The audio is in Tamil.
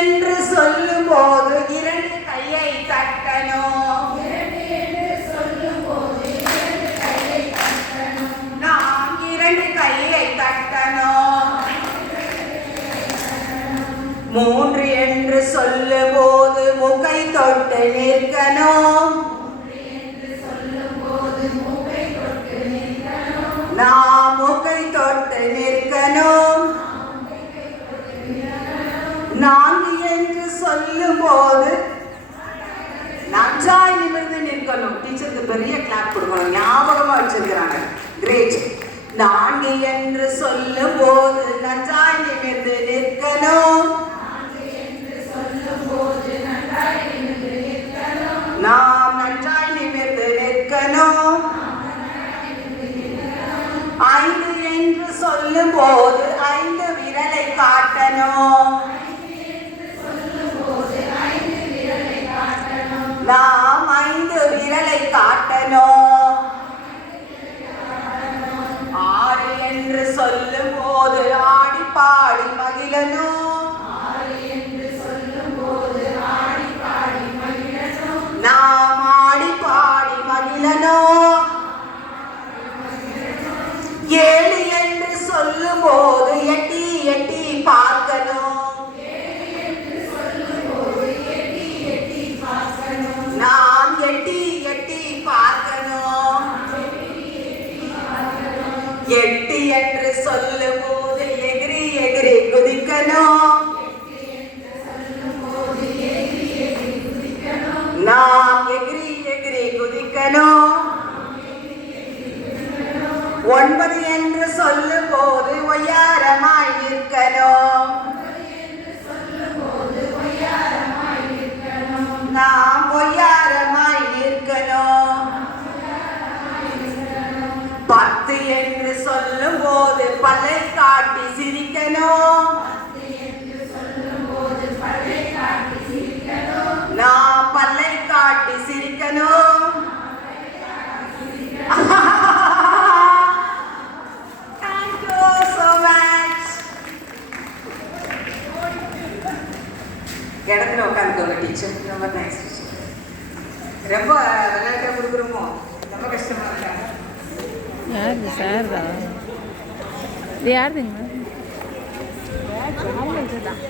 என்று சொல்லும் போது இரண்டு கையை தட்டணும். நாம் இரண்டு கையை தட்டணும். மூன்று என்று சொல்லும் போது முகை தொட்டு நிற்கணும். நாம் முகை தொட்டு நிற்கணும். நான்கு என்று சொல்லும் போது நன்றாய் நிமிர்ந்து நிற்கணும். டீச்சருக்கு பெரிய கிளாப் கொடுக்கணும். ஞாபகமா வச்சிருக்கிறாங்க. கிரேட். நான்கு என்று சொல்லும் போது நன்றாய் நிமிர்ந்து நிற்கணும். நாம் நன்றாய் நிமிர்ந்து நிற்கணும். ஐந்து என்று சொல்லும் போது ஐந்து விரலை காட்டணும். நாம் ஐந்து விரலை காட்டணும். ஆறு என்று சொல்லும் போது ஆடி பாடி மகிழணும். நாம் ஆடி பாடி மகிழணும். ஏழு என்று சொல்லும் போது எட்டி எட்டி பார்க்கணும். நாம் எட்டி எட்டி பார்க்கணும். எட்டு என்று சொல்லும் போது எகிரி எகிரி குதிக்கணும். நாம் எகிரி எகிரி குதிக்கணும். ஒன்பது என்று சொல்லும் போது ஒய்யாரமாய் நிற்கணும். நாம் ஒய்யாரமாய் நிற்கணும். பத்து என்று சொல்லும் போது பல்லை காட்டி சிரிக்கணும். நாம் பல்லை காட்டி சிரிக்கணும். Thank you so much. இடத்துல உட்காந்துக்கோங்க டீச்சர். ரொம்ப தேங்க்ஸ் டீச்சர். ரொம்ப விளையாட்டாக கொடுக்குறோமோ? ரொம்ப கஷ்டமா இருக்காங்க. யாருங்க சார் தான்? இது யாருதுங்க? தான்